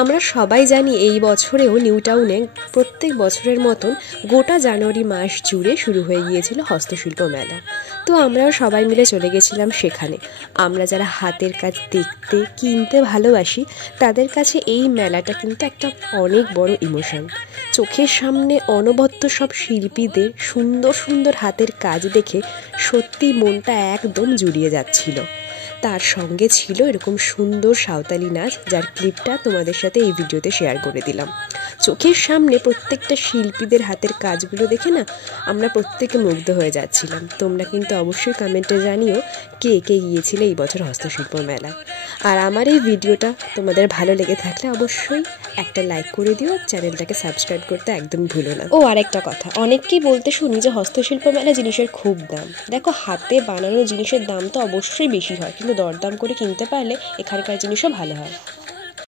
আমরা সবাই জানি এই বছরেও নিউ টাউনে প্রত্যেক বছরের মতন গোটা জানুয়ারি মাস জুড়ে শুরু হয়ে গিয়েছিল হস্তশিল্প মেলা। তো আমরাও সবাই মিলে চলে গেছিলাম সেখানে। আমরা যারা হাতের কাজ দেখতে কিনতে ভালোবাসি তাদের কাছে এই মেলাটা কিন্তু একটা অনেক বড় ইমোশন। চোখের সামনে অনবদ্য সব শিল্পীদের সুন্দর সুন্দর হাতের কাজ দেখে সত্যি মনটা একদম জুড়িয়ে যাচ্ছিল। তার সঙ্গে ছিল এরকম সুন্দর সাঁওতালি নাচ, যার ক্লিপটা তোমাদের সাথে এই ভিডিওতে শেয়ার করে দিলাম। চোখের সামনে প্রত্যেকটা শিল্পীদের হাতের কাজগুলো দেখে না আমরা প্রত্যেকে মুগ্ধ হয়ে যাচ্ছিলাম। তোমরা কিন্তু অবশ্যই কমেন্টে জানিও কে কে গিয়েছিলে এই বছর হস্তশিল্প মেলায়। আর আমার এই ভিডিওটা তোমাদের ভালো লেগে থাকলে অবশ্যই একটা লাইক করে দিও, চ্যানেলটাকে সাবস্ক্রাইব করতে একদম ভুলো না। ও আরেকটা কথা, অনেককেই বলতে শুনি যে হস্তশিল্প মেলা জিনিসের খুব দাম। দেখো, হাতে বানানো জিনিসের দাম তো অবশ্যই বেশি হয়, কিন্তু দরদাম করে কিনতে পারলে এখানকার জিনিসও ভালো হয়।